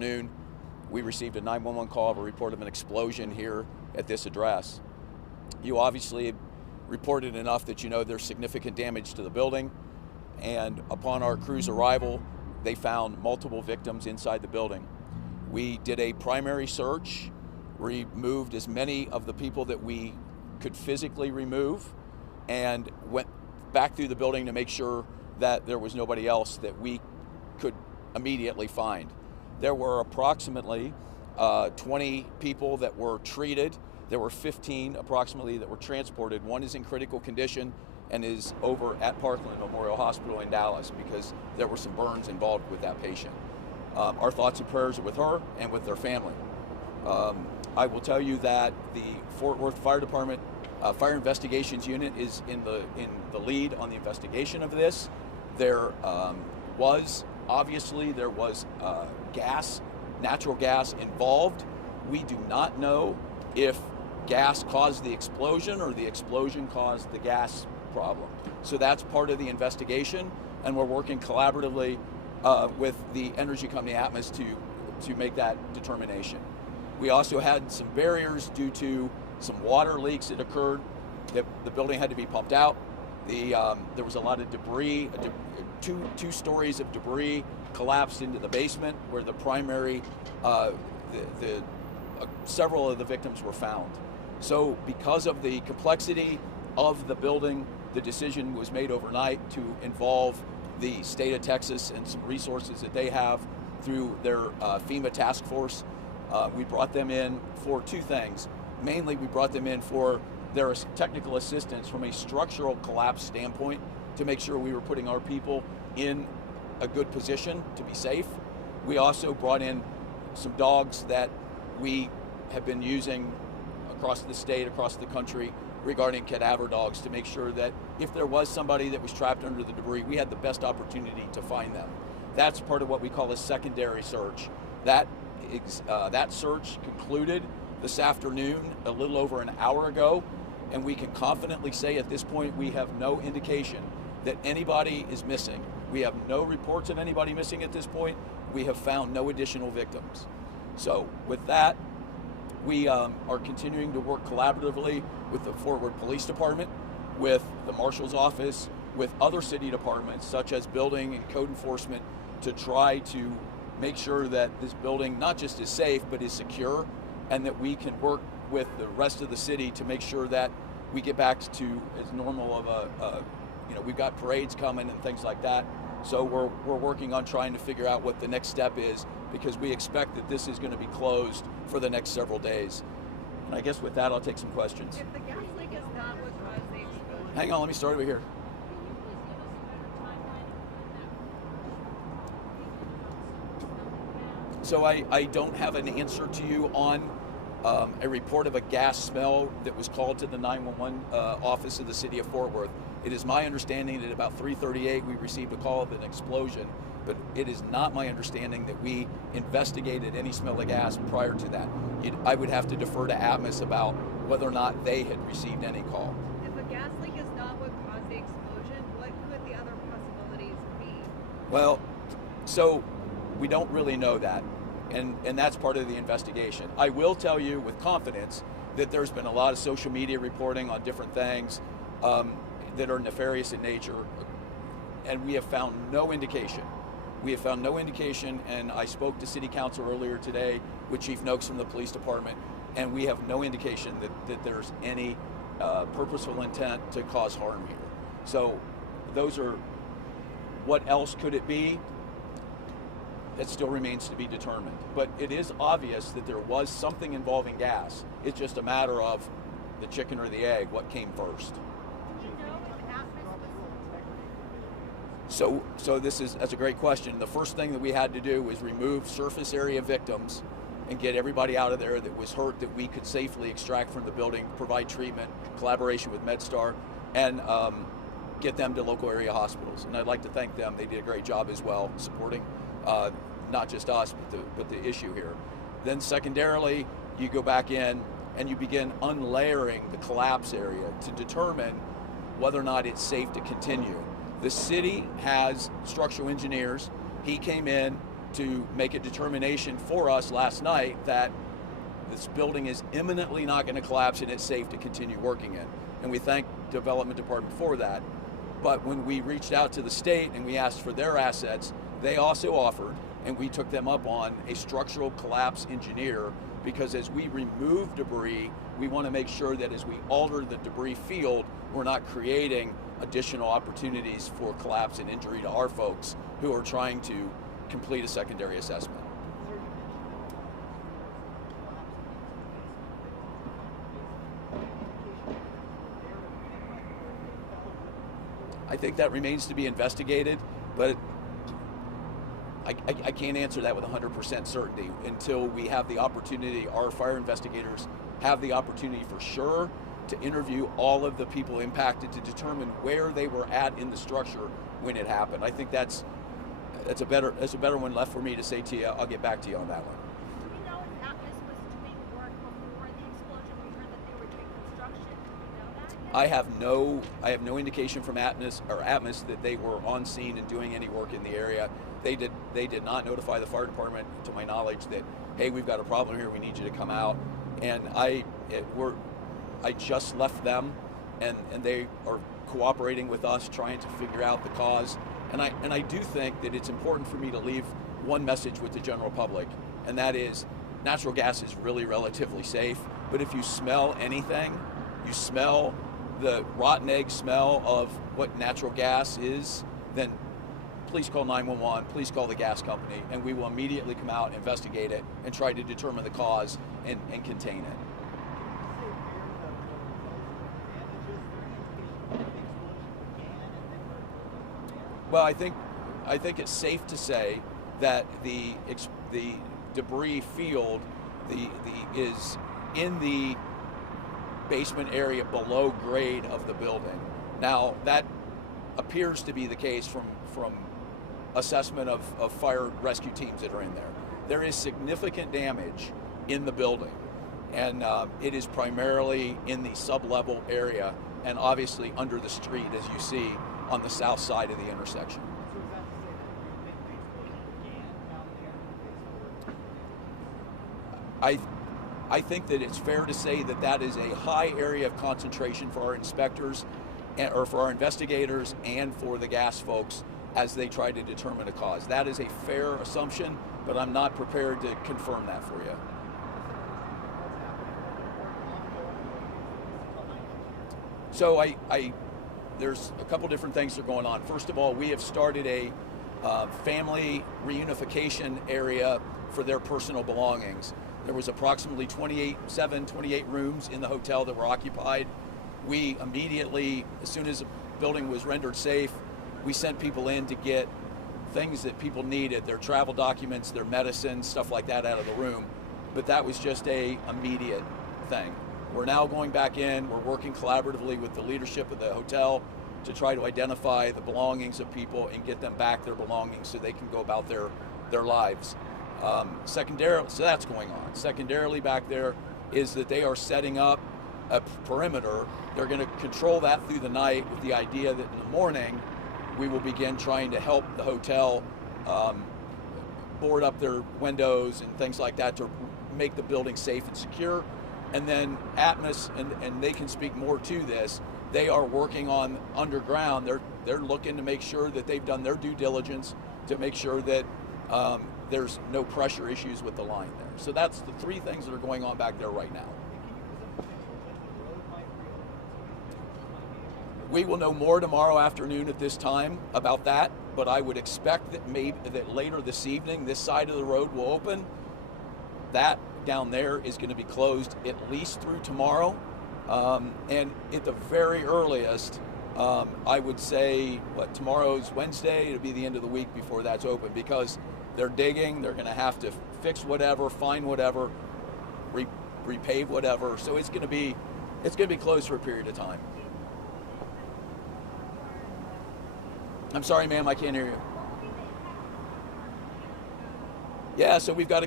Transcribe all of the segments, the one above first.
afternoon, we received a 911 call of a report of an explosion here at this address. You obviously reported enough that you know there's significant damage to the building, and upon our crew's arrival, they found multiple victims inside the building. We did a primary search, removed as many of the people that we could physically remove, and went back through the building to make sure that there was nobody else that we could immediately find. There were approximately 20 people that were treated. There were 15 approximately that were transported. One is in critical condition and is over at Parkland Memorial Hospital in Dallas because there were some burns involved with that patient. Our thoughts and prayers are with her and with their family. I will tell you that the Fort Worth Fire Department Fire Investigations Unit is in the lead on the investigation of this. There was natural gas involved. We do not know if gas caused the explosion or the explosion caused the gas problem. So that's part of the investigation, and we're working collaboratively with the energy company Atmos to make that determination. We also had some barriers due to some water leaks that occurred. The building had to be pumped out. There was a lot of debris. Two stories of debris collapsed into the basement where the primary, several of the victims were found. So because of the complexity of the building, the decision was made overnight to involve the state of Texas and some resources that they have through their FEMA task force. We brought them in for two things. Mainly, we brought them in for their technical assistance from a structural collapse standpoint to make sure we were putting our people in a good position to be safe. We also brought in some dogs that we have been using across the state, across the country, regarding cadaver dogs to make sure that if there was somebody that was trapped under the debris, we had the best opportunity to find them. That's part of what we call a secondary search. That search concluded this afternoon, a little over an hour ago, and we can confidently say at this point we have no indication that anybody is missing. We have no reports of anybody missing at this point. We have found no additional victims. So with that, we are continuing to work collaboratively with the Fort Worth Police Department, with the Marshal's Office, with other city departments such as building and code enforcement to try to make sure that this building not just is safe but is secure, and that we can work with the rest of the city to make sure that we get back to as normal of we've got parades coming and things like that. So we're working on trying to figure out what the next step is, because we expect that this is going to be closed for the next several days. And I guess with that, I'll take some questions. If the gas leak is not what caused the explosion. Hang on, let me start over here. So I don't have an answer to you on a report of a gas smell that was called to the 911 office of the city of Fort Worth. It is my understanding that about 3:38 we received a call of an explosion, but it is not my understanding that we investigated any smell of gas prior to that. I would have to defer to Atmos about whether or not they had received any call. If a gas leak is not what caused the explosion, what could the other possibilities be? Well, so we don't really know that, and that's part of the investigation. I will tell you with confidence that there's been a lot of social media reporting on different things that are nefarious in nature, and we have found no indication. We have found no indication, and I spoke to City Council earlier today with Chief Noakes from the Police Department, and we have no indication that there's any purposeful intent to cause harm here. So those are, what else could it be? That still remains to be determined. But it is obvious that there was something involving gas. It's just a matter of the chicken or the egg, what came first. So that's a great question. The first thing that we had to do was remove surface area victims and get everybody out of there that was hurt that we could safely extract from the building, provide treatment, collaboration with MedStar, and get them to local area hospitals. And I'd like to thank them. They did a great job as well, supporting not just us, but the issue here. Then secondarily, you go back in and you begin unlayering the collapse area to determine whether or not it's safe to continue. The city has structural engineers. He came in to make a determination for us last night that this building is imminently not going to collapse and it's safe to continue working in. And we thank Development Department for that. But when we reached out to the state and we asked for their assets, they also offered, and we took them up on, a structural collapse engineer, because as we remove debris, we want to make sure that as we alter the debris field, we're not creating additional opportunities for collapse and injury to our folks who are trying to complete a secondary assessment. I think that remains to be investigated, but I can't answer that with 100% certainty until we have the opportunity, our fire investigators have the opportunity for sure to interview all of the people impacted to determine where they were at in the structure when it happened. I think that's a better one left for me to say to you. I'll get back to you on that one. Do we know if Atlas was doing work before the explosion? We heard that they were doing construction. Do we know that yet? I have no indication from Atlas that they were on scene and doing any work in the area. They did not notify the fire department, to my knowledge, that, hey, we've got a problem here, we need you to come out. And I just left them, and they are cooperating with us, trying to figure out the cause. And I do think that it's important for me to leave one message with the general public, and that is natural gas is really relatively safe, but if you smell anything, you smell the rotten egg smell of what natural gas is, then please call 911, please call the gas company, and we will immediately come out, investigate it, and try to determine the cause and contain it. Well, I think it's safe to say that the debris field is in the basement area below grade of the building. Now, that appears to be the case from assessment of fire rescue teams that are in there. There is significant damage in the building, and it is primarily in the sub-level area and obviously under the street, as you see on the south side of the intersection. I think that it's fair to say that that is a high area of concentration for our inspectors, or for our investigators, and for the gas folks as they try to determine a cause. That is a fair assumption, but I'm not prepared to confirm that for you. So there's a couple different things that are going on. First of all, we have started a family reunification area for their personal belongings. There was approximately 28 rooms in the hotel that were occupied. We immediately, as soon as the building was rendered safe, we sent people in to get things that people needed, their travel documents, their medicine, stuff like that out of the room. But that was just a immediate thing. We're now going back in, we're working collaboratively with the leadership of the hotel to try to identify the belongings of people and get them back their belongings so they can go about their lives. Secondarily, so that's going on. Secondarily back there is that they are setting up a perimeter. They're going to control that through the night with the idea that in the morning we will begin trying to help the hotel board up their windows and things like that to make the building safe and secure. And then Atmos, and they can speak more to this, they are working on underground. They're looking to make sure that they've done their due diligence to make sure that there's no pressure issues with the line there. So that's the three things that are going on back there right now. We will know more tomorrow afternoon at this time about that, but I would expect that later this evening, this side of the road will open. That down there is going to be closed at least through tomorrow, and at the very earliest, I would say, tomorrow's Wednesday, it'll be the end of the week before that's open, because they're digging, they're going to have to fix whatever, find whatever, repave whatever, so it's going to be closed for a period of time. I'm sorry, ma'am, I can't hear you. Yeah, so we've got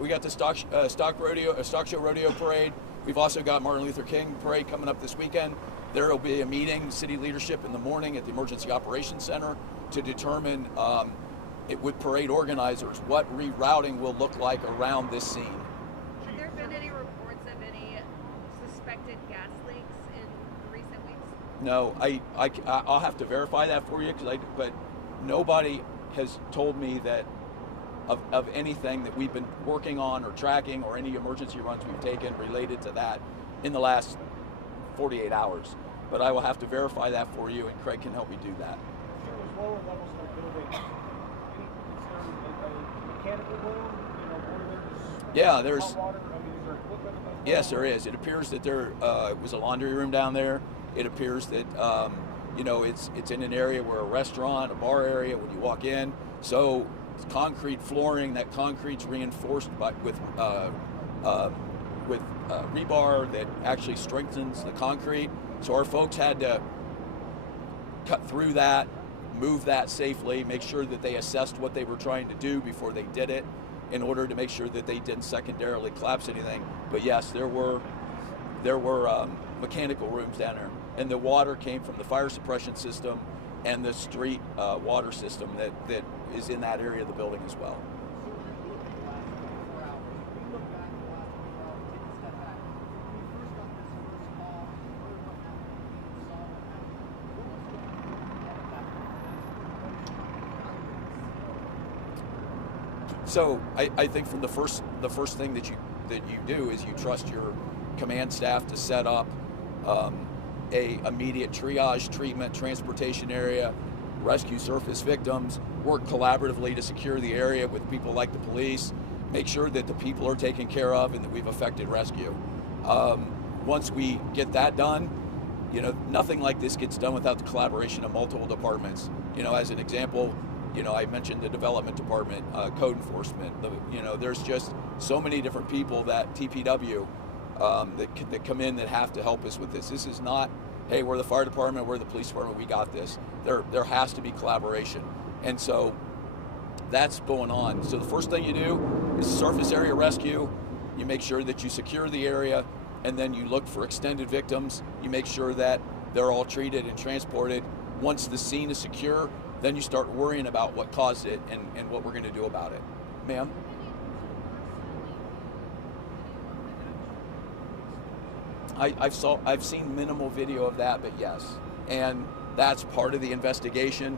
we got the stock show rodeo parade. We've also got Martin Luther King parade coming up this weekend. There will be a meeting, city leadership in the morning at the Emergency Operations Center to determine with parade organizers what rerouting will look like around this scene. Have there been any reports of any suspected gas leaks in recent weeks? No, I'll have to verify that for you, but nobody has told me that of anything that we've been working on or tracking or any emergency runs we've taken related to that in the last 48 hours. But I will have to verify that for you, and Craig can help me do that. Those lower levels of the building, any mechanical room, boilers? Yeah, there's. Hot water? I mean, is there equipment in those? Yes, there is. It appears that there was a laundry room down there. It appears that it's in an area where a restaurant, a bar area when you walk in. So it's concrete flooring. That concrete's reinforced with rebar that actually strengthens the concrete. So our folks had to cut through that, move that safely, make sure that they assessed what they were trying to do before they did it, in order to make sure that they didn't secondarily collapse anything. But yes, there were mechanical rooms down there, and the water came from the fire suppression system and the street water system that is in that area of the building as well. So I think from the first thing that you do is you trust your command staff to set up a immediate triage, treatment, transportation area, rescue surface victims, work collaboratively to secure the area with people like the police, make sure that the people are taken care of and that we've effected rescue. Once we get that done, nothing like this gets done without the collaboration of multiple departments. As an example, I mentioned the development department, code enforcement. There's just so many different people that TPW that come in that have to help us with this. This is not, hey, we're the fire department, we're the police department, we got this. There has to be collaboration, and so that's going on. So the first thing you do is surface area rescue. You make sure that you secure the area, and then you look for extended victims. You make sure that they're all treated and transported. Once the scene is secure, then you start worrying about what caused it and what we're going to do about it. Ma'am? I've seen minimal video of that, but yes. And that's part of the investigation.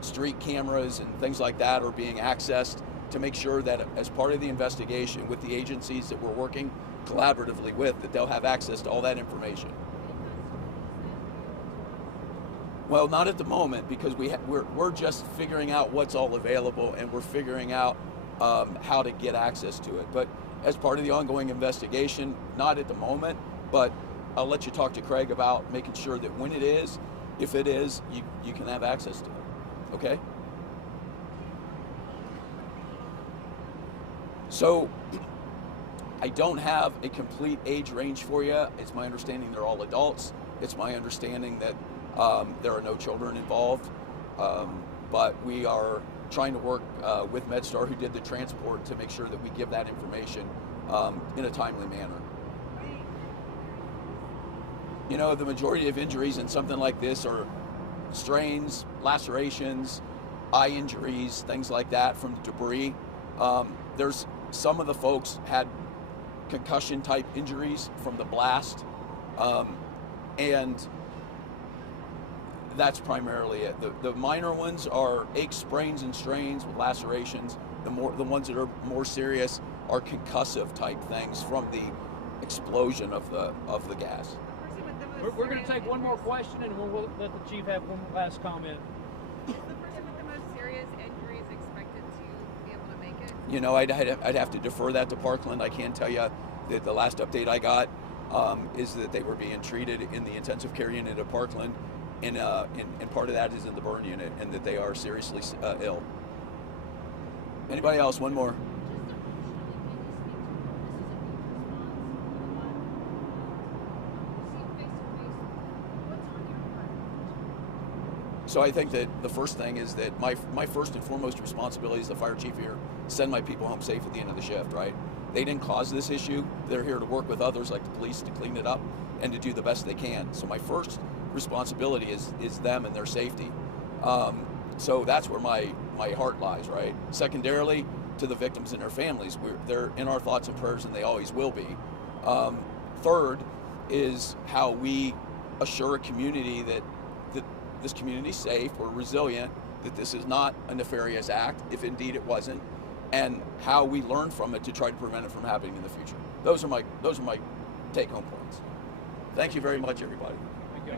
Street cameras and things like that are being accessed to make sure that as part of the investigation with the agencies that we're working collaboratively with, that they'll have access to all that information. Well, not at the moment, because we're just figuring out what's all available, and we're figuring out how to get access to it. But as part of the ongoing investigation, not at the moment, but I'll let you talk to Craig about making sure that when it is, if it is, you can have access to it. Okay? So I don't have a complete age range for you. It's my understanding they're all adults. It's my understanding that there are no children involved, but we are trying to work with MedStar, who did the transport, to make sure that we give that information in a timely manner. The majority of injuries in something like this are strains, lacerations, eye injuries, things like that from debris. There's some of the folks had concussion type injuries from the blast, and that's primarily it. The minor ones are aches, sprains, and strains with lacerations. The ones that are more serious are concussive type things from the explosion of the gas. We're going to take one more question, and we'll let the chief have one last comment. Is the person with the most serious injuries expected to be able to make it? I'd have to defer that to Parkland. I can tell you that the last update I got is that they were being treated in the intensive care unit at Parkland, and part of that is in the burn unit, and that they are seriously ill. Anybody else? One more. So I think that the first thing is that my first and foremost responsibility as the fire chief here, send my people home safe at the end of the shift, right? They didn't cause this issue. They're here to work with others like the police to clean it up and to do the best they can. So my first responsibility is them and their safety. So that's where my my heart lies, right? Secondarily, to the victims and their families, they're in our thoughts and prayers, and they always will be. Third is how we assure a community that this community is safe, we're resilient, that this is not a nefarious act, if indeed it wasn't, and how we learn from it to try to prevent it from happening in the future. Those are my take-home points. Thank you very much, everybody. Thank you.